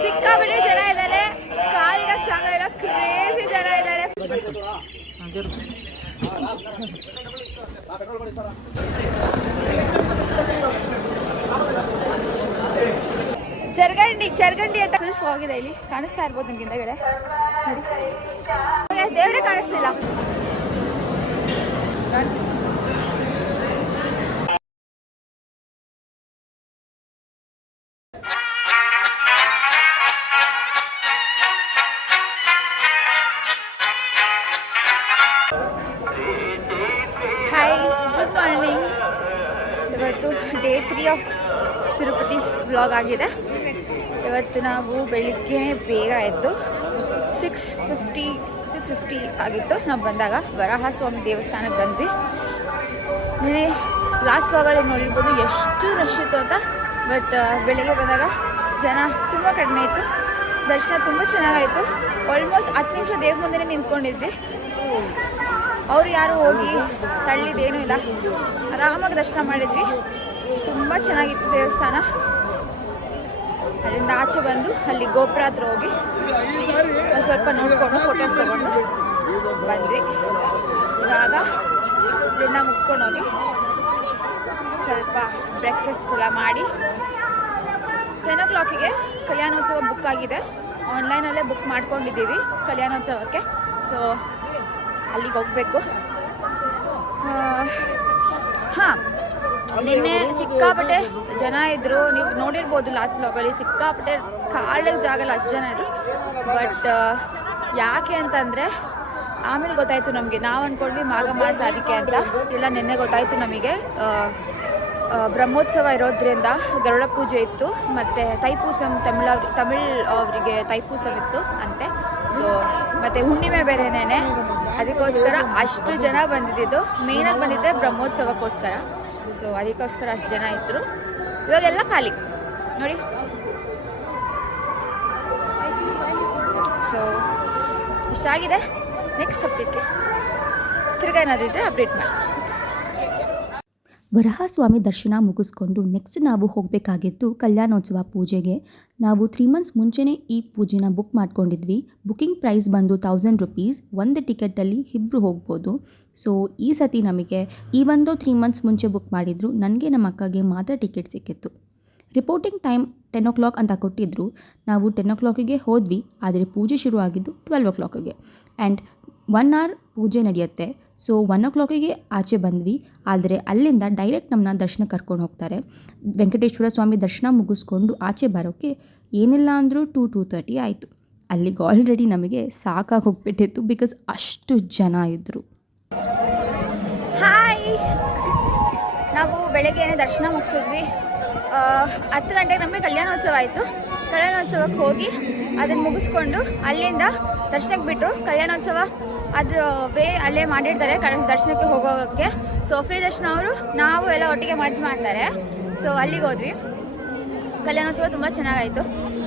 ಸಿಕ್ಕಾಪಟ್ಟೆ ಜನ ಇದ್ದಾರೆ, ಕಾಲಿಡಕ್ ಜಾಗ ಇಲ್ಲ, ಕ್ರೇಜಿ ಜನ ಇದ್ದಾರೆ. ಜರ್ಗಂಡಿ ಅಂತ ಫುಲ್ ಫಾಗ್ ಇದೆ. ಇಲ್ಲಿ ಕಾಣಿಸ್ತಾ ಇರ್ಬೋದು ನಿಮ್ಗೆ ಹಿಂದಗಡೆ ನೋಡಿ, ದೇವರೇ ಕಾಣಿಸ್ಲಿಲ್ಲ. Hi, good morning. ಇವತ್ತು ಡೇ 3 ಆಫ್ ತಿರುಪತಿ ವ್ಲಾಗ್ ಆಗಿದೆ. ಇವತ್ತು ನಾವು ಬೆಳಿಗ್ಗೆ ಬೇಗ ಎದ್ದು 6:50 ಆಗಿತ್ತು ನಾವು ಬಂದಾಗ. ವರಾಹಸ್ವಾಮಿ ದೇವಸ್ಥಾನಕ್ಕೆ ಬಂದ್ವಿ. ನೀವೇ ಲಾಸ್ಟ್ ವ್ಲಾಗಲ್ಲಿ ನೋಡಿರ್ಬೋದು ಎಷ್ಟು ರಶ್ ಇತ್ತು ಅಂತ. ಬಟ್ ಬೆಳಿಗ್ಗೆ ಬಂದಾಗ ಜನ ತುಂಬ ಕಡಿಮೆ ಇತ್ತು. ದರ್ಶನ ತುಂಬ ಚೆನ್ನಾಗಾಯಿತು. ಆಲ್ಮೋಸ್ಟ್ 10 ನಿಮಿಷ ದೇವ್ರ ಮುಂದೆ ನಿಂತ್ಕೊಂಡಿದ್ವಿ. ಅವ್ರು ಯಾರು ಹೋಗಿ ತಳ್ಳಿದೇನೂ ಇಲ್ಲ, ಆರಾಮಾಗಿ ದರ್ಶನ ಮಾಡಿದ್ವಿ. ತುಂಬ ಚೆನ್ನಾಗಿತ್ತು ದೇವಸ್ಥಾನ. ಅಲ್ಲಿಂದ ಆಚೆ ಬಂದು ಅಲ್ಲಿ ಗೋಪುರ ಹತ್ರ ಹೋಗಿ ಒಂದು ಸ್ವಲ್ಪ ನೋಡಿಕೊಂಡು ಫೋಟೋಸ್ ತೊಗೊಂಡು ಬಂದ್ವಿ. ಇವಾಗ ಇಲ್ಲಿಂದ ಮುಗಿಸ್ಕೊಂಡು ಹೋಗಿ ಸ್ವಲ್ಪ ಬ್ರೇಕ್ಫಾಸ್ಟ್ ಎಲ್ಲ ಮಾಡಿ 10 o'clock ಕಲ್ಯಾಣೋತ್ಸವ ಬುಕ್ ಆಗಿದೆ. ಆನ್ಲೈನಲ್ಲೇ ಬುಕ್ ಮಾಡ್ಕೊಂಡಿದ್ದೀವಿ ಕಲ್ಯಾಣೋತ್ಸವಕ್ಕೆ. ಸೊ ಅಲ್ಲಿಗೆ ಹೋಗಬೇಕು. ಹಾಂ, ನಿನ್ನೆ ಸಿಕ್ಕಾಪಟ್ಟೆ ಜನ ಇದ್ದರು. ನೀವು ನೋಡಿರ್ಬೋದು ಲಾಸ್ಟ್ ಬ್ಲಾಗಲ್ಲಿ ಸಿಕ್ಕಾಪಟ್ಟೆ ಕಾಲಿಗೆ ಜಾಗಲ್ಲ ಅಷ್ಟು ಜನ ಇದ್ರು. ಬಟ್ ಯಾಕೆ ಅಂತಂದರೆ ಆಮೇಲೆ ಗೊತ್ತಾಯಿತು ನಮಗೆ. ನಾವು ಅಂದ್ಕೊಂಡ್ವಿ ಮಾಘಮಾಸ ಅದಕ್ಕೆ ಅಂತ. ಇಲ್ಲ, ನಿನ್ನೆ ಗೊತ್ತಾಯಿತು ನಮಗೆ ಬ್ರಹ್ಮೋತ್ಸವ ಇರೋದ್ರಿಂದ ಗರುಡ ಪೂಜೆ ಇತ್ತು, ಮತ್ತು ತೈಪೂಸಂ ತಮಿಳ್ ಅವರಿಗೆ ತೈಪೂಸಂ ಇತ್ತು ಅಂತೆ. ಸೊ ಮತ್ತು ಹುಣ್ಣಿಮೆ ಬೇರೆನೇ, ಅದಕ್ಕೋಸ್ಕರ ಅಷ್ಟು ಜನ ಬಂದಿದ್ದು. ಮೇಯ್ನಾಗಿ ಬಂದಿದ್ದೆ ಬ್ರಹ್ಮೋತ್ಸವಕ್ಕೋಸ್ಕರ. ಸೊ ಅದಕ್ಕೋಸ್ಕರ ಅಷ್ಟು ಜನ ಇದ್ದರು. ಇವಾಗೆಲ್ಲ ಖಾಲಿ ನೋಡಿ. ಸೊ ಇಷ್ಟಾಗಿದೆ. ನೆಕ್ಸ್ಟ್ ಅಪ್ಡೇಟ್ಗೆ ತಿರ್ಗಾ ಏನಾದರೂ ಇದ್ದರೆ ಅಪ್ಡೇಟ್ ಮಾಡಿ. ವರಹಸ್ವಾಮಿ ದರ್ಶನ ಮುಗಿಸ್ಕೊಂಡು ನೆಕ್ಸ್ಟ್ ನಾವು ಹೋಗಬೇಕಾಗಿತ್ತು ಕಲ್ಯಾಣೋತ್ಸವ ಪೂಜೆಗೆ. ನಾವು 3 months ಮುಂಚೆನೇ ಈ ಪೂಜೆನ ಬುಕ್ ಮಾಡ್ಕೊಂಡಿದ್ವಿ. ಬುಕ್ಕಿಂಗ್ ಪ್ರೈಸ್ ಬಂದು 1000 rupees. ಒಂದು ಟಿಕೆಟಲ್ಲಿ ಇಬ್ಬರು ಹೋಗ್ಬೋದು. ಸೊ ಈ ಸತಿ ನಮಗೆ ಈ ಒಂದು 3 months ಮುಂಚೆ ಬುಕ್ ಮಾಡಿದ್ರು. ನನಗೆ ನಮ್ಮ ಅಕ್ಕಗೆ ಮಾತ್ರ ಟಿಕೆಟ್ ಸಿಕ್ಕಿತ್ತು. ರಿಪೋರ್ಟಿಂಗ್ ಟೈಮ್ 10 o'clock ಅಂತ ಕೊಟ್ಟಿದ್ದರು. ನಾವು 10 o'clock ಹೋದ್ವಿ, ಆದರೆ ಪೂಜೆ ಶುರು ಆಗಿದ್ದು 12 o'clock. ಆ್ಯಂಡ್ 1 hour ಪೂಜೆ ನಡೆಯುತ್ತೆ. ಸೊ 1 o'clock ಆಚೆ ಬಂದ್ವಿ. ಆದರೆ ಅಲ್ಲಿಂದ ಡೈರೆಕ್ಟ್ ನಮ್ಮನ್ನ ದರ್ಶನ ಕರ್ಕೊಂಡು ಹೋಗ್ತಾರೆ. ವೆಂಕಟೇಶ್ವರ ಸ್ವಾಮಿ ದರ್ಶನ ಮುಗಿಸ್ಕೊಂಡು ಆಚೆ ಬರೋಕ್ಕೆ ಏನಿಲ್ಲ ಅಂದರೂ 2-2:30 ಆಯಿತು. ಅಲ್ಲಿಗೆ ಆಲ್ರೆಡಿ ನಮಗೆ ಸಾಕಾಗಿ ಹೋಗ್ಬಿಟ್ಟಿತ್ತು, ಬಿಕಾಸ್ ಅಷ್ಟು ಜನ ಇದ್ದರು. ಹಾಯ್, ನಾವು ಬೆಳಗ್ಗೆನೇ ದರ್ಶನ ಮುಗಿಸಿದ್ವಿ. 10 ಗಂಟೆಗೆ ನಮಗೆ ಕಲ್ಯಾಣೋತ್ಸವ ಆಯಿತು. ಕಲ್ಯಾಣೋತ್ಸವಕ್ಕೆ ಹೋಗಿ ಅದನ್ನು ಮುಗಿಸ್ಕೊಂಡು ಅಲ್ಲಿಂದ ದರ್ಶನಕ್ಕೆ ಬಿಟ್ಟರು. ಕಲ್ಯಾಣೋತ್ಸವ ಅದ್ರ ಅಲ್ಲೇ ಮಾಡಿರ್ತಾರೆ ದರ್ಶನಕ್ಕೆ ಹೋಗೋಕ್ಕೆ. ಸೊ ಫ್ರೀ ದರ್ಶನ ಅವರು ನಾವು ಎಲ್ಲ ಒಟ್ಟಿಗೆ ಮರ್ಜ್ ಮಾಡ್ತಾರೆ. ಸೊ ಅಲ್ಲಿಗೆ ಹೋದ್ವಿ. ಕಲ್ಯಾಣೋತ್ಸವ ತುಂಬ ಚೆನ್ನಾಗಾಯಿತು.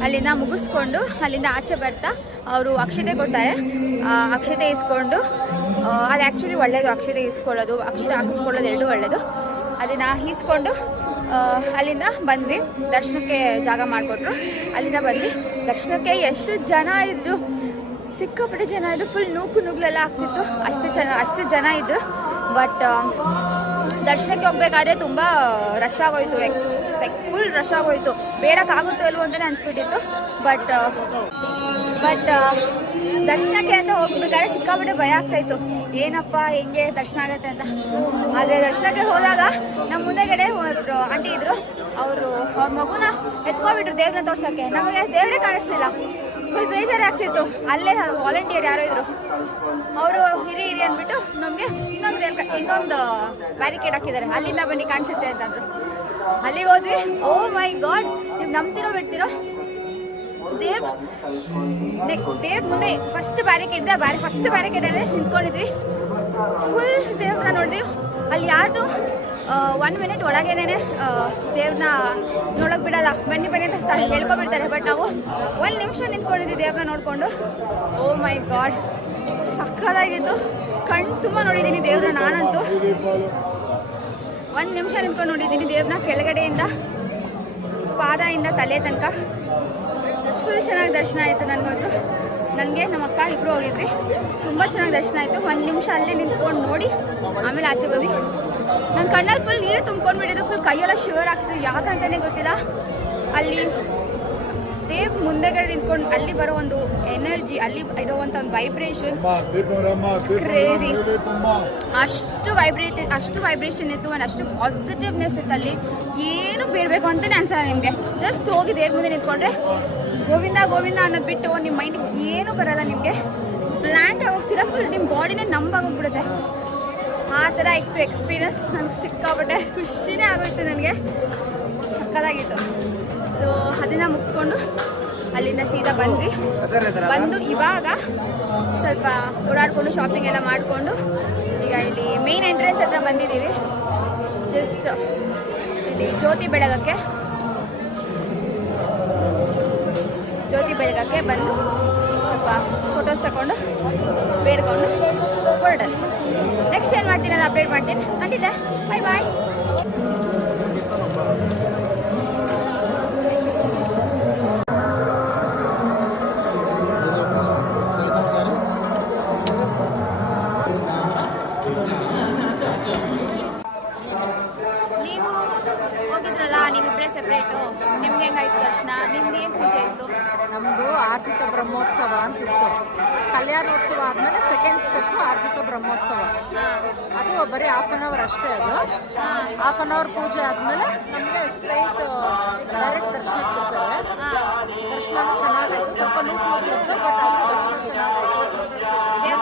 ಅಲ್ಲಿಂದ ಮುಗಿಸ್ಕೊಂಡು ಅಲ್ಲಿಂದ ಆಚೆ ಬರ್ತಾ ಅವರು ಅಕ್ಷತೆ ಕೊಡ್ತಾರೆ. ಅಕ್ಷತೆ ಇಸ್ಕೊಂಡು, ಅದು ಆ್ಯಕ್ಚುಲಿ ಒಳ್ಳೆಯದು. ಅಕ್ಷತೆ ಇಸ್ಕೊಳ್ಳೋದು, ಅಕ್ಷತೆ ಹಾಕಿಸ್ಕೊಳ್ಳೋದು ಎರಡೂ ಒಳ್ಳೆಯದು. ಅದನ್ನು ಈಸ್ಕೊಂಡು ಅಲ್ಲಿಂದ ಬಂದ್ವಿ. ದರ್ಶನಕ್ಕೆ ಜಾಗ ಮಾಡಿಕೊಟ್ರು. ಅಲ್ಲಿಂದ ಬಂದ್ವಿ. ದರ್ಶನಕ್ಕೆ ಎಷ್ಟು ಜನ ಇದ್ದರು, ಸಿಕ್ಕಾಪಟ್ಟೆ ಜನ ಇದ್ದರು. ಫುಲ್ ನುಗ್ಗಲೆಲ್ಲ ಆಗ್ತಿತ್ತು, ಅಷ್ಟು ಜನ ಇದ್ದರು. ಬಟ್ ದರ್ಶನಕ್ಕೆ ಹೋಗ್ಬೇಕಾದ್ರೆ ತುಂಬ ರಶ್ ಆಗೋಯ್ತು. ಫುಲ್ ರಶ್ ಆಗೋಯ್ತು. ಬೇಡಕ್ಕಾಗುತ್ತೋ ಇಲ್ವೋ ಅಂತಲೇ ಅನಿಸ್ಬಿಟ್ಟಿತ್ತು. ಬಟ್ ದರ್ಶನಕ್ಕೆ ಅಂತ ಹೋಗ್ಬೇಕಾದ್ರೆ ಸಿಕ್ಕಾಪಟ್ಟೆ ಭಯ ಆಗ್ತಾಯಿತ್ತು. ಏನಪ್ಪ ಹೆಂಗೆ ದರ್ಶನ ಆಗುತ್ತೆ ಅಂತ. ಆದರೆ ದರ್ಶನಕ್ಕೆ ಹೋದಾಗ ನಮ್ಮ ಮುಂದೆಗಡೆ ಒಬ್ಬರು ಆಂಟಿ ಇದ್ದರು. ಅವ್ರ ಮಗುನ ಎತ್ಕೊಬಿಟ್ರು ದೇವ್ರನ್ನ ತೋರ್ಸೋಕ್ಕೆ. ನಮಗೆ ದೇವರೇ ಕಾಣಿಸ್ಲಿಲ್ಲ. ಫುಲ್ ಬೇಜಾರಾಗ್ತಿತ್ತು. ಅಲ್ಲೇ ವಾಲಂಟಿಯರ್ ಯಾರೋ ಇದ್ದರು. ಅವರು ಹಿರಿ ಅಂದ್ಬಿಟ್ಟು ನಮಗೆ ಇನ್ನೊಂದು ಬ್ಯಾರಿಕೇಡ್ ಹಾಕಿದ್ದಾರೆ. ಅಲ್ಲಿಂದ ಬನ್ನಿ ಕಾಣಿಸುತ್ತೆ ಅಂತಂದರು. ಅಲ್ಲಿಗೆ ಹೋದ್ವಿ. ಓ ಮೈ ಗಾಡ್, ನೀವು ನಂಬ್ತಿರೋ ಬಿಡ್ತಿರೋ, ದೇವ್ ಮುಂದೆ ಫಸ್ಟ್ ಬ್ಯಾರಿಕೇಡ್ ಇದೆ. ಫಸ್ಟ್ ಬ್ಯಾರಿಕೇಡಲ್ಲೇ ನಿಂತ್ಕೊಂಡಿದ್ವಿ. ಫುಲ್ ದೇವ್ರನ್ನ ನೋಡಿದ್ವಿ. ಅಲ್ಲಿ ಯಾರು 1 minute ಒಳಗೇನೆ ದೇವ್ರನ್ನ ನೋಡೋಕೆ ಬಿಡಲ್ಲ. ಬನ್ನಿ ಅಂತ ಹೇಳ್ಕೊಬಿಡ್ತಾರೆ. ಬಟ್ ನಾವು 1 ನಿಮಿಷ ನಿಂತ್ಕೊಂಡಿದ್ವಿ ದೇವ್ರನ್ನ ನೋಡಿಕೊಂಡು. ಓ ಮೈ ಗಾಡ್, ಸಕ್ಕತ್ತಾಗಿತ್ತು. ಕಣ್ಣು ತುಂಬ ನೋಡಿದ್ದೀನಿ ದೇವ್ರನ್ನ. ನಾನಂತೂ 1 ನಿಮಿಷ ನಿಂತ್ಕೊಂಡು ನೋಡಿದ್ದೀನಿ ದೇವ್ರನ್ನ. ಕೆಳಗಡೆಯಿಂದ ಪಾದದಿಂದ ತಲೆ ತನಕ ಚೆನ್ನಾಗಿ ದರ್ಶನ ಆಯಿತು ನನಗೆ ನಮ್ಮ ಅಕ್ಕ ಇಬ್ಬರು ಹೋಗಿದ್ವಿ. ತುಂಬ ಚೆನ್ನಾಗಿ ದರ್ಶನ ಆಯಿತು. 1 ನಿಮಿಷ ಅಲ್ಲೇ ನಿಂತ್ಕೊಂಡು ನೋಡಿ ಆಮೇಲೆ ಆಚೆ ಬಂದ್ವಿ. ನನ್ನ ಕಣ್ಣಲ್ಲಿ ಫುಲ್ ನೀರು ತುಂಬ್ಕೊಂಡ್ಬಿಟ್ಟಿದ್ದು, ಫುಲ್ ಕೈಯೆಲ್ಲ ಶಿವರ್ ಆಗ್ತಿದೆ, ಯಾಕಂತಲೇ ಗೊತ್ತಿಲ್ಲ. ಅಲ್ಲಿ ದೇವ್ ಮುಂದೆಗಡೆ ನಿಂತ್ಕೊಂಡು ಅಲ್ಲಿ ಬರೋ ಒಂದು ಎನರ್ಜಿ, ಅಲ್ಲಿ ಇರೋವಂಥ ಒಂದು ವೈಬ್ರೇಷನ್ ಕ್ರೇಜಿ. ಅಷ್ಟು ವೈಬ್ರೇಷನ್ ಇತ್ತು ಆ್ಯಂಡ್ ಅಷ್ಟು ಪಾಸಿಟಿವ್ನೆಸ್ ಇತ್ತು. ಅಲ್ಲಿ ಏನು ಬೇಡಬೇಕು ಅಂತಲೇ ಅನ್ಸಲ್ಲ ನಿಮಗೆ. ಜಸ್ಟ್ ಹೋಗಿ ದೇವ್ರ ಮುಂದೆ ನಿಂತ್ಕೊಂಡ್ರೆ ಗೋವಿಂದ ಗೋವಿಂದ ಅನ್ನೋದು ಬಿಟ್ಟು ನಿಮ್ಮ ಮೈಂಡಿಗೆ ಏನೂ ಬರೋಲ್ಲ. ನಿಮಗೆ ಬ್ಲ್ಯಾಂಕ್ ಆಗೋಗ್ತೀರಾ, ಫುಲ್ ನಿಮ್ಮ ಬಾಡಿನೇ ನಂಬಾಗೋಗ್ಬಿಡುತ್ತೆ. ಆ ಥರ ಇತ್ತು ಎಕ್ಸ್ಪೀರಿಯನ್ಸ್. ನನಗೆ ಸಿಕ್ಕಾಪಟ್ಟೆ ಖುಷಿನೇ ಆಗೋಯ್ತು, ನನಗೆ ಸಕ್ಕತ್ತಾಗಿತ್ತು. ಸೊ ಅದನ್ನು ಮುಗಿಸ್ಕೊಂಡು ಅಲ್ಲಿಂದ ಸೀದಾ ಬಂದು ಇವಾಗ ಸ್ವಲ್ಪ ಓಡಾಡಿಕೊಂಡು ಶಾಪಿಂಗ್ ಎಲ್ಲ ಮಾಡಿಕೊಂಡು ಈಗ ಇಲ್ಲಿ ಮೇನ್ ಎಂಟ್ರೆನ್ಸ್ ಹತ್ರ ಬಂದಿದ್ದೀವಿ. ಜಸ್ಟ್ ಇಲ್ಲಿ ಜ್ಯೋತಿ ಬೆಳಗಕ್ಕೆ ಬಂದು ಸ್ವಲ್ಪ ಫೋಟೋಸ್ ತಗೊಂಡು ಬೇಡ್ಕೊಂಡು ಹೊರಡೋದು. ನೆಕ್ಸ್ಟ್ ಏನು ಮಾಡ್ತೀನಿ ನಾನು ಅಪ್ಡೇಟ್ ಮಾಡ್ತೀನಿ. ಅಂಟಿದೆ, ಬಾಯ್. ನೀವು ಹೋಗಿದ್ರಲ್ಲ, ನೀವಿಬ್ಬರೇ ಸೆಪ್ರೇಟು, ನಿಮ್ಗೆ ಹೆಂಗಾಯ್ತು ದರ್ಶನ? ನಿಮ್ದು ಏನು ಪೂಜೆ ಇತ್ತು? ನಮ್ಮದು ಆರ್ಜಿತ ಬ್ರಹ್ಮೋತ್ಸವ ಅಂತಿತ್ತು. ಕಲ್ಯಾಣೋತ್ಸವ ಆದಮೇಲೆ ಸೆಕೆಂಡ್ ಸ್ಟೆಪ್ಪು ಆರ್ಜಿತ ಬ್ರಹ್ಮೋತ್ಸವ. ಅದು ಬರೀ 1/2 ಅವರ್ ಅಷ್ಟೇ. ಅದು 1/2 ಅವರ್ ಪೂಜೆ ಆದಮೇಲೆ ನಮಗೆ ಸ್ಟ್ರೈಟ್ ಡೈರೆಕ್ಟ್ ದರ್ಶನ ಕೊಡ್ತಾರೆ. ದರ್ಶನನೂ ಚೆನ್ನಾಗಾಯ್ತು. ಸ್ವಲ್ಪ ಲೂಟ್ ಇತ್ತು, ಬಟ್ ಅದು ದರ್ಶನ ಚೆನ್ನಾಗಾಯ್ತು. ದೇವ್ರು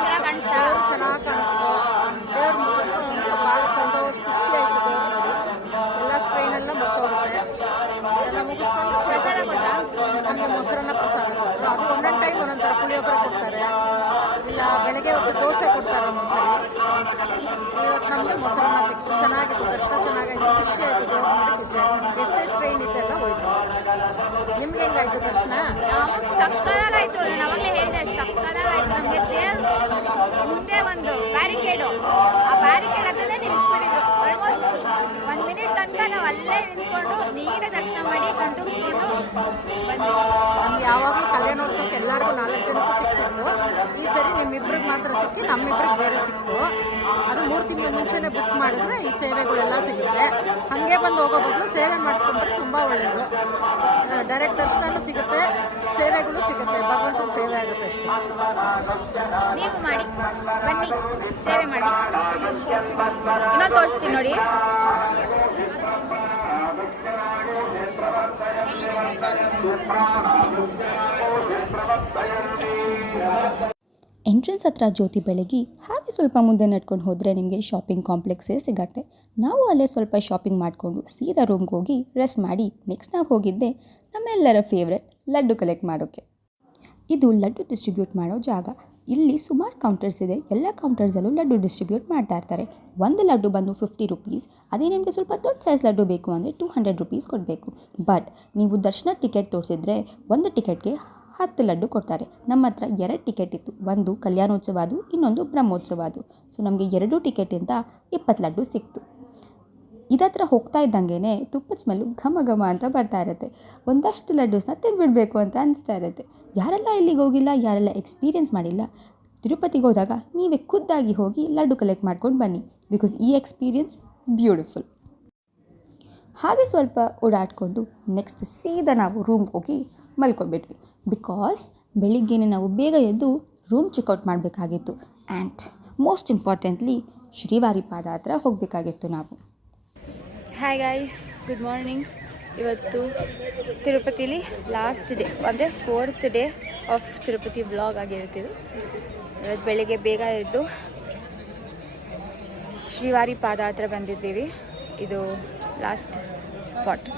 ಚೆನ್ನಾಗಿ ಕಾಣಿಸ್ತು. ದೇವ್ರು ಮುಗಿಸ್ಕೊಂಡು ಭಾಳ ಸಂತೋಷ, ಖುಷಿ ಆಯಿತು. ದೇವ್ರು ನೋಡಿ ಎಲ್ಲ ಸ್ಟ್ರೈನೆಲ್ಲ ಬರ್ತೋಗುತ್ತೆ. ಎಲ್ಲ ಮುಗಿಸ್ಕೊಂಡು ಪ್ರಸಾದ ಕೊಟ್ರಾ? ನಮಗೆ ಮೊಸರನ್ನ ಪ್ರಸಾದ ಕೊಟ್ಟರು. ಅದು ಒಂದೊಂದು ಟೈಮ್ ಒಂದೊಂದು ಥರ ಪುಳಿಯೋಗರೆ ಕೊಡ್ತಾರೆ, ಇಲ್ಲ ಬೆಳಗ್ಗೆ ಹೊತ್ತು ದೋಸೆ ಕೊಡ್ತಾರೆ ಒಂದೊಂದ್ಸರಿ. ಇವತ್ತು ನಮಗೆ ಮೊಸರನ್ನ ಸಿಕ್ತು. ಚೆನ್ನಾಗಿತ್ತು, ದರ್ಶನ ಚೆನ್ನಾಗಾಯ್ತು, ಖುಷಿ ಆಯಿತು. ದೇವ್ರು ನೋಡಿ ಖುಷಿ ಆಯಿತು. ಎಷ್ಟೇ ಸ್ಟ್ರೈನ್ ಇದ್ದೆಲ್ಲ ಹೋಯ್ತು. ನಿಮ್ಗೆ ಹೆಂಗಾಯ್ತು ದರ್ಶನ? ನಮಗೆ ಸಕ್ಕದಾಗಾಯ್ತು. ನಾನು ಅವಾಗಲೇ ಹೇಳಿದೆ, ಸಕ್ಕದಾಗಾಯ್ತು. ನಮಗೆ ದೇವ್ರು ಮುಂದೆ ಒಂದು ಬ್ಯಾರಿಕೇಡು, ಆ ಬ್ಯಾರಿಕೇಡ್ ಹತ್ರನೇ ನಿಲ್ಲಿಸ್ಬಿಟ್ಟಿದ್ರು. ಆಲ್ಮೋಸ್ಟ್ 1 ಮಿನಿಟ್ ತನಕ ನಾವು ಅಲ್ಲೇ ನಿಂತ್ಕೊಂಡು ನೀಟಾಗಿ ದರ್ಶನ ಮಾಡಿ ಕಣ್ತುಂಬಿಸ್ಕೊಂಡು ಬಂದ್ವಿ. ನಮ್ಗೆ ಯಾವಾಗಲೂ ಕಲ್ಯಾಣೋತ್ಸವಕ್ಕೆ ಎಲ್ಲರಿಗೂ 4 ಜನಕ್ಕೂ ಸಿಕ್ತಿತ್ತು. ಈ ಸರಿ ನಿಮ್ಮಿಬ್ರಿಗೆ ಮಾತ್ರ ಸಿಕ್ಕಿ, ನಮ್ಮಿಬ್ರಿಗೆ ಬೇರೆ ಸಿಕ್ತು. ಅದು 3 ತಿಂಗಳ ಮುಂಚೆನೇ ಬುಕ್ ಮಾಡಿದ್ರೆ ಈ ಸೇವೆಗಳೆಲ್ಲ ಸಿಗುತ್ತೆ. ಹಾಗೆ ಬಂದು ಹೋಗೋ ಬದಲು ಸೇವೆ ಮಾಡಿಸ್ಕೊಂಡ್ರೆ ತುಂಬ ಒಳ್ಳೆಯದು. ಡೈರೆಕ್ಟ್ ದರ್ಶನನೂ ಸಿಗುತ್ತೆ, ಸೇವೆಗಳು ಸಿಗುತ್ತೆ. ಭಗವಂತನ ಸೇವೆ ಆಗುತ್ತೆ ಅಷ್ಟೇ. ನೀವು ಮಾಡಿ ಬನ್ನಿ, ಸೇವೆ ಮಾಡಿ. ಇನ್ನೊಂದು ತೋರಿಸ್ತೀನಿ ನೋಡಿ. ಎಂಟ್ರೆನ್ಸ್ ಹತ್ರ ಜ್ಯೋತಿ ಬೆಳಗಿ ಹಾಗೆ ಸ್ವಲ್ಪ ಮುಂದೆ ನಡ್ಕೊಂಡು ಹೋದರೆ ನಿಮಗೆ ಶಾಪಿಂಗ್ ಕಾಂಪ್ಲೆಕ್ಸೇ ಸಿಗತ್ತೆ. ನಾವು ಅಲ್ಲೇ ಸ್ವಲ್ಪ ಶಾಪಿಂಗ್ ಮಾಡಿಕೊಂಡು ಸೀದಾ ರೂಮ್ಗೆ ಹೋಗಿ ರೆಸ್ಟ್ ಮಾಡಿ ನೆಕ್ಸ್ಟ್ ನಾವು ಹೋಗಿದ್ದೆ ನಮ್ಮೆಲ್ಲರ ಫೇವ್ರೆಟ್ ಲಡ್ಡು ಕಲೆಕ್ಟ್ ಮಾಡೋಕ್ಕೆ. ಇದು ಲಡ್ಡು ಡಿಸ್ಟ್ರಿಬ್ಯೂಟ್ ಮಾಡೋ ಜಾಗ. ಇಲ್ಲಿ ಸುಮಾರು ಕೌಂಟರ್ಸ್ ಇದೆ. ಎಲ್ಲ ಕೌಂಟರ್ಸಲ್ಲೂ ಲಡ್ಡು ಡಿಸ್ಟ್ರಿಬ್ಯೂಟ್ ಮಾಡ್ತಾ ಇರ್ತಾರೆ. ಒಂದು ಲಡ್ಡು ಬಂದು 50 ರುಪೀಸ್. ಅದೇ ನಿಮಗೆ ಸ್ವಲ್ಪ ದೊಡ್ಡ ಸೈಜ್ ಲಡ್ಡು ಬೇಕು ಅಂದರೆ 200 ರುಪೀಸ್ ಕೊಡಬೇಕು. ಬಟ್ ನೀವು ದರ್ಶನ ಟಿಕೆಟ್ ತೋರಿಸಿದ್ರೆ ಒಂದು ಟಿಕೆಟ್ಗೆ 10 ಲಡ್ಡು ಕೊಡ್ತಾರೆ. ನಮ್ಮ ಹತ್ರ 2 ಟಿಕೆಟ್ ಇತ್ತು. ಒಂದು ಕಲ್ಯಾಣೋತ್ಸವ ಅದು, ಇನ್ನೊಂದು ಬ್ರಹ್ಮೋತ್ಸವ ಅದು. ಸೊ ನಮಗೆ 2 ಟಿಕೆಟಿಂದ 20 ಲಡ್ಡು ಸಿಕ್ತು. ಇದತ್ರ ಹೋಗ್ತಾ ಇದ್ದಂಗೆ ತುಪ್ಪದ ಸ್ಮೆಲ್ಲು ಘಮ ಘಮ ಅಂತ ಬರ್ತಾ ಇರುತ್ತೆ. ಒಂದಷ್ಟು ಲಡ್ಡೂಸ್ನ ತಿಂದುಬಿಡಬೇಕು ಅಂತ ಅನಿಸ್ತಾ ಇರುತ್ತೆ. ಯಾರೆಲ್ಲ ಇಲ್ಲಿಗೆ ಹೋಗಿಲ್ಲ, ಯಾರೆಲ್ಲ ಎಕ್ಸ್ಪೀರಿಯೆನ್ಸ್ ಮಾಡಿಲ್ಲ, ತಿರುಪತಿಗೆ ಹೋದಾಗ ನೀವೇ ಖುದ್ದಾಗಿ ಹೋಗಿ ಲಡ್ಡು ಕಲೆಕ್ಟ್ ಮಾಡ್ಕೊಂಡು ಬನ್ನಿ. ಬಿಕಾಸ್ ಈ ಎಕ್ಸ್ಪೀರಿಯೆನ್ಸ್ ಬ್ಯೂಟಿಫುಲ್. ಹಾಗೆ ಸ್ವಲ್ಪ ಓಡಾಡಿಕೊಂಡು ನೆಕ್ಸ್ಟ್ ಸೀದಾ ನಾವು ರೂಮ್ಗೆ ಹೋಗಿ ಮಲ್ಕೊಂಡ್ಬಿಟ್ವಿ. ಬಿಕಾಸ್ ಬೆಳಿಗ್ಗೆನೇ ನಾವು ಬೇಗ ಎದ್ದು ರೂಮ್ ಚೆಕ್ಔಟ್ ಮಾಡಬೇಕಾಗಿತ್ತು. ಆ್ಯಂಡ್ ಮೋಸ್ಟ್ ಇಂಪಾರ್ಟೆಂಟ್ಲಿ ಶ್ರೀವಾರಿ ಪಾದ ಹತ್ರ ಹೋಗಬೇಕಾಗಿತ್ತು ನಾವು. Hi guys, good morning. ಇವತ್ತು ತಿರುಪತಿಲಿ ಲಾಸ್ಟ್ ಡೇ, ಅಂದರೆ 4th day of Tirupati vlog ಆಗಿರ್ತಿದ್ದು. ಇವತ್ತು ಬೆಳಿಗ್ಗೆ ಬೇಗ ಎದ್ದು ಶ್ರೀವಾರಿ ಪಾದ ಹತ್ರ ಬಂದಿದ್ದೀವಿ. ಇದು ಲಾಸ್ಟ್ ಸ್ಪಾಟ್.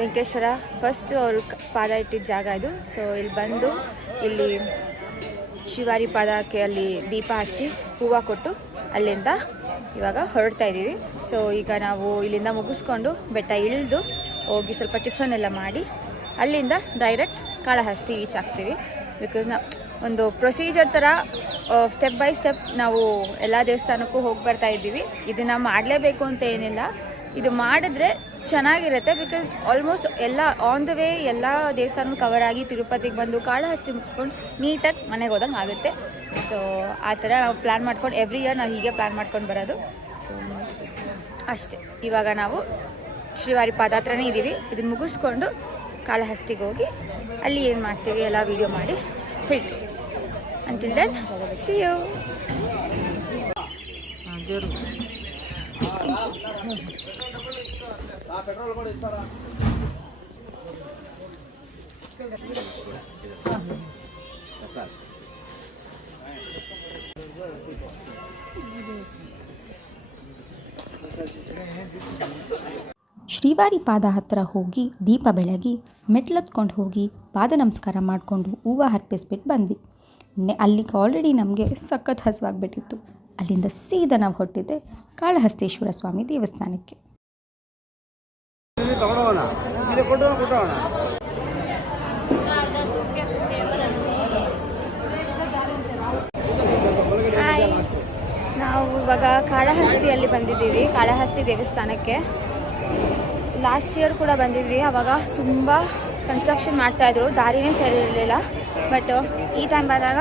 ವೆಂಕಟೇಶ್ವರ ಫಸ್ಟ್ ಅವರು ಪಾದ ಇಟ್ಟಿದ್ದ ಜಾಗ ಇದು. ಸೊ ಇಲ್ಲಿ ಬಂದು ಇಲ್ಲಿ ಶ್ರೀವಾರಿ ಪಾದಕ್ಕೆ ಅಲ್ಲಿ ದೀಪ ಹಚ್ಚಿ ಹೂವು ಕೊಟ್ಟು ಅಲ್ಲಿಂದ ಇವಾಗ ಹೊರಡ್ತಾ ಇದ್ದೀವಿ. ಸೊ ಈಗ ನಾವು ಇಲ್ಲಿಂದ ಮುಗಿಸ್ಕೊಂಡು ಬೆಟ್ಟ ಇಳಿದು ಹೋಗಿ ಸ್ವಲ್ಪ ಟಿಫನ್ ಎಲ್ಲ ಮಾಡಿ ಅಲ್ಲಿಂದ ಡೈರೆಕ್ಟ್ ಕಾಳಹಸ್ತಿ ರೀಚ್ ಆಗ್ತೀವಿ. ಬಿಕಾಸ್ ನಾವು ಒಂದು ಪ್ರೊಸೀಜರ್ ಥರ ಸ್ಟೆಪ್ ಬೈ ಸ್ಟೆಪ್ ನಾವು ಎಲ್ಲ ದೇವಸ್ಥಾನಕ್ಕೂ ಹೋಗಿ ಬರ್ತಾ ಇದ್ದೀವಿ. ಇದನ್ನು ಮಾಡಲೇಬೇಕು ಅಂತ ಏನಿಲ್ಲ. ಇದು ಮಾಡಿದ್ರೆ ಚೆನ್ನಾಗಿರುತ್ತೆ. ಬಿಕಾಸ್ ಆಲ್ಮೋಸ್ಟ್ ಎಲ್ಲ ಆನ್ ದ ವೇ ಎಲ್ಲ ದೇವಸ್ಥಾನ ಕವರ್ ಆಗಿ ತಿರುಪತಿಗೆ ಬಂದು ಕಾಳಹಸ್ತಿ ಮುಗಿಸ್ಕೊಂಡು ನೀಟಾಗಿ ಮನೆಗೆ ಹೋದಂಗೆ ಆಗುತ್ತೆ. ಸೊ ಆ ಥರ ನಾವು ಪ್ಲ್ಯಾನ್ ಮಾಡ್ಕೊಂಡು ಎವ್ರಿ ಇಯರ್ ನಾವು ಹೀಗೆ ಪ್ಲ್ಯಾನ್ ಮಾಡ್ಕೊಂಡು ಬರೋದು. ಸೊ ಅಷ್ಟೇ. ಇವಾಗ ನಾವು ಶ್ರೀವಾರಿ ಪಾದ ಹತ್ರನೇ ಇದ್ದೀವಿ. ಇದನ್ನು ಮುಗಿಸ್ಕೊಂಡು ಕಾಳಹಸ್ತಿಗೆ ಹೋಗಿ ಅಲ್ಲಿ ಏನು ಮಾಡ್ತೀವಿ ಎಲ್ಲ ವೀಡಿಯೋ ಮಾಡಿ ಹೇಳ್ತೀವಿ. Until then see you. Srivari ಪಾದ ಹತ್ತಿರ ಹೋಗಿ ದೀಪ ಬೆಳಗಿ ಮೆಟ್ಲತ್ಕೊಂಡು ಹೋಗಿ ಪಾದ ನಮಸ್ಕಾರ ಮಾಡಿಕೊಂಡು ಹೂವು ಅರ್ಪಿಸ್ಬಿಟ್ಟು ಬಂದ್ವಿ. ಅಲ್ಲಿಗೆ ಆಲ್ರೆಡಿ ನಮಗೆ ಸಖತ್ ಹಸುವಾಗ್ಬಿಟ್ಟಿತ್ತು. ಅಲ್ಲಿಂದ ಸೀದಾ ನಾವು ಹೊರಟಿದ್ದೆ ಕಾಳಹಸ್ತೇಶ್ವರ ಸ್ವಾಮಿ ದೇವಸ್ಥಾನಕ್ಕೆ. ನಾವು ಇವಾಗ ಕಾಳಹಸ್ತಿಯಲ್ಲಿ ಬಂದಿದ್ದೀವಿ, ಕಾಳಹಸ್ತಿ ದೇವಸ್ಥಾನಕ್ಕೆ. ಲಾಸ್ಟ್ ಇಯರ್ ಕೂಡ ಬಂದಿದ್ವಿ. ಆವಾಗ ತುಂಬ ಕನ್ಸ್ಟ್ರಕ್ಷನ್ ಮಾಡ್ತಾಯಿದ್ರು, ದಾರಿನೇ ಸರಿ ಇರಲಿಲ್ಲ. ಬಟ್ ಈ ಟೈಮ್ ಬಂದಾಗ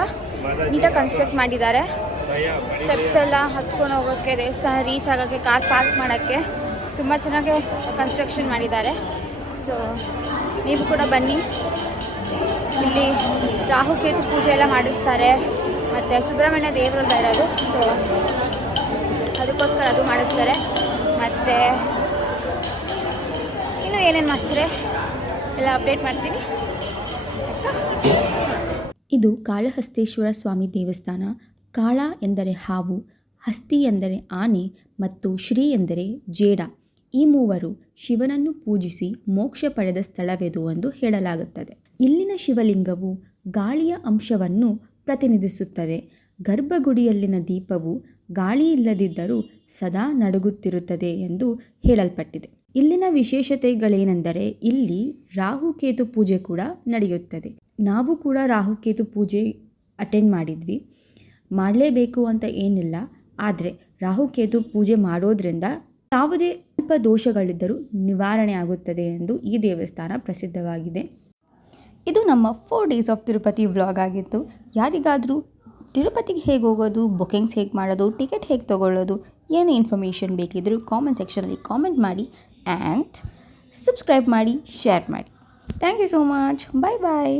ನೀಟಾಗಿ ಕನ್ಸ್ಟ್ರಕ್ಟ್ ಮಾಡಿದ್ದಾರೆ. ಸ್ಟೆಪ್ಸ್ ಎಲ್ಲ ಹತ್ಕೊಂಡು ಹೋಗೋಕ್ಕೆ, ದೇವಸ್ಥಾನ ರೀಚ್ ಆಗೋಕ್ಕೆ, ಕಾರ್ ಪಾರ್ಕ್ ಮಾಡೋಕ್ಕೆ ತುಂಬ ಚೆನ್ನಾಗಿ ಕನ್ಸ್ಟ್ರಕ್ಷನ್ ಮಾಡಿದ್ದಾರೆ. ಸೊ ನೀವು ಕೂಡ ಬನ್ನಿ. ಇಲ್ಲಿ ರಾಹುಕೇತು ಪೂಜೆ ಎಲ್ಲ ಮಾಡಿಸ್ತಾರೆ. ಮತ್ತು ಸುಬ್ರಹ್ಮಣ್ಯ ದೇವರೆಲ್ಲ ಇರೋದು, ಸೊ ಅದಕ್ಕೋಸ್ಕರ ಅದು ಮಾಡಿಸ್ತಾರೆ. ಮತ್ತು ಇನ್ನೂ ಏನೇನು ಮಾಡ್ತಾರೆ ಎಲ್ಲ ಅಪ್ಡೇಟ್ ಮಾಡ್ತೀನಿ. ಇದು ಕಾಳಹಸ್ತೇಶ್ವರ ಸ್ವಾಮಿ ದೇವಸ್ಥಾನ. ಕಾಳ ಎಂದರೆ ಹಾವು, ಹಸ್ತಿ ಎಂದರೆ ಆನೆ ಮತ್ತು ಶ್ರೀ ಎಂದರೆ ಜೇಡ. ಈ ಮೂವರು ಶಿವನನ್ನು ಪೂಜಿಸಿ ಮೋಕ್ಷ ಪಡೆದ ಸ್ಥಳವೆದು ಎಂದು ಹೇಳಲಾಗುತ್ತದೆ. ಇಲ್ಲಿನ ಶಿವಲಿಂಗವು ಗಾಳಿಯ ಅಂಶವನ್ನು ಪ್ರತಿನಿಧಿಸುತ್ತದೆ. ಗರ್ಭಗುಡಿಯಲ್ಲಿನ ದೀಪವು ಗಾಳಿ ಇಲ್ಲದಿದ್ದರೂ ಸದಾ ನಡುಗುತ್ತಿರುತ್ತದೆ ಎಂದು ಹೇಳಲ್ಪಟ್ಟಿದೆ. ಇಲ್ಲಿನ ವಿಶೇಷತೆಗಳೇನೆಂದರೆ ಇಲ್ಲಿ ರಾಹುಕೇತು ಪೂಜೆ ಕೂಡ ನಡೆಯುತ್ತದೆ. ನಾವು ಕೂಡ ರಾಹುಕೇತು ಪೂಜೆ ಅಟೆಂಡ್ ಮಾಡಿದ್ವಿ. ಮಾಡಲೇಬೇಕು ಅಂತ ಏನಿಲ್ಲ, ಆದರೆ ರಾಹುಕೇತು ಪೂಜೆ ಮಾಡೋದ್ರಿಂದ ಯಾವುದೇ ಅಲ್ಪ ದೋಷಗಳಿದ್ದರೂ ನಿವಾರಣೆ ಆಗುತ್ತದೆ ಎಂದು ಈ ದೇವಸ್ಥಾನ ಪ್ರಸಿದ್ಧವಾಗಿದೆ. ಇದು ನಮ್ಮ 4 days ಆಫ್ ತಿರುಪತಿ ವ್ಲಾಗ್ ಆಗಿತ್ತು. ಯಾರಿಗಾದರೂ ತಿರುಪತಿಗೆ ಹೇಗೆ ಹೋಗೋದು, ಬುಕಿಂಗ್ಸ್ ಹೇಗೆ ಮಾಡೋದು, ಟಿಕೆಟ್ ಹೇಗೆ ತೊಗೊಳ್ಳೋದು, ಏನೇ ಇನ್ಫಾರ್ಮೇಷನ್ ಬೇಕಿದ್ದರೂ ಕಾಮೆಂಟ್ ಸೆಕ್ಷನಲ್ಲಿ ಕಾಮೆಂಟ್ ಮಾಡಿ ಆ್ಯಂಡ್ ಸಬ್ಸ್ಕ್ರೈಬ್ ಮಾಡಿ, ಶೇರ್ ಮಾಡಿ. Thank you so much. Bye bye.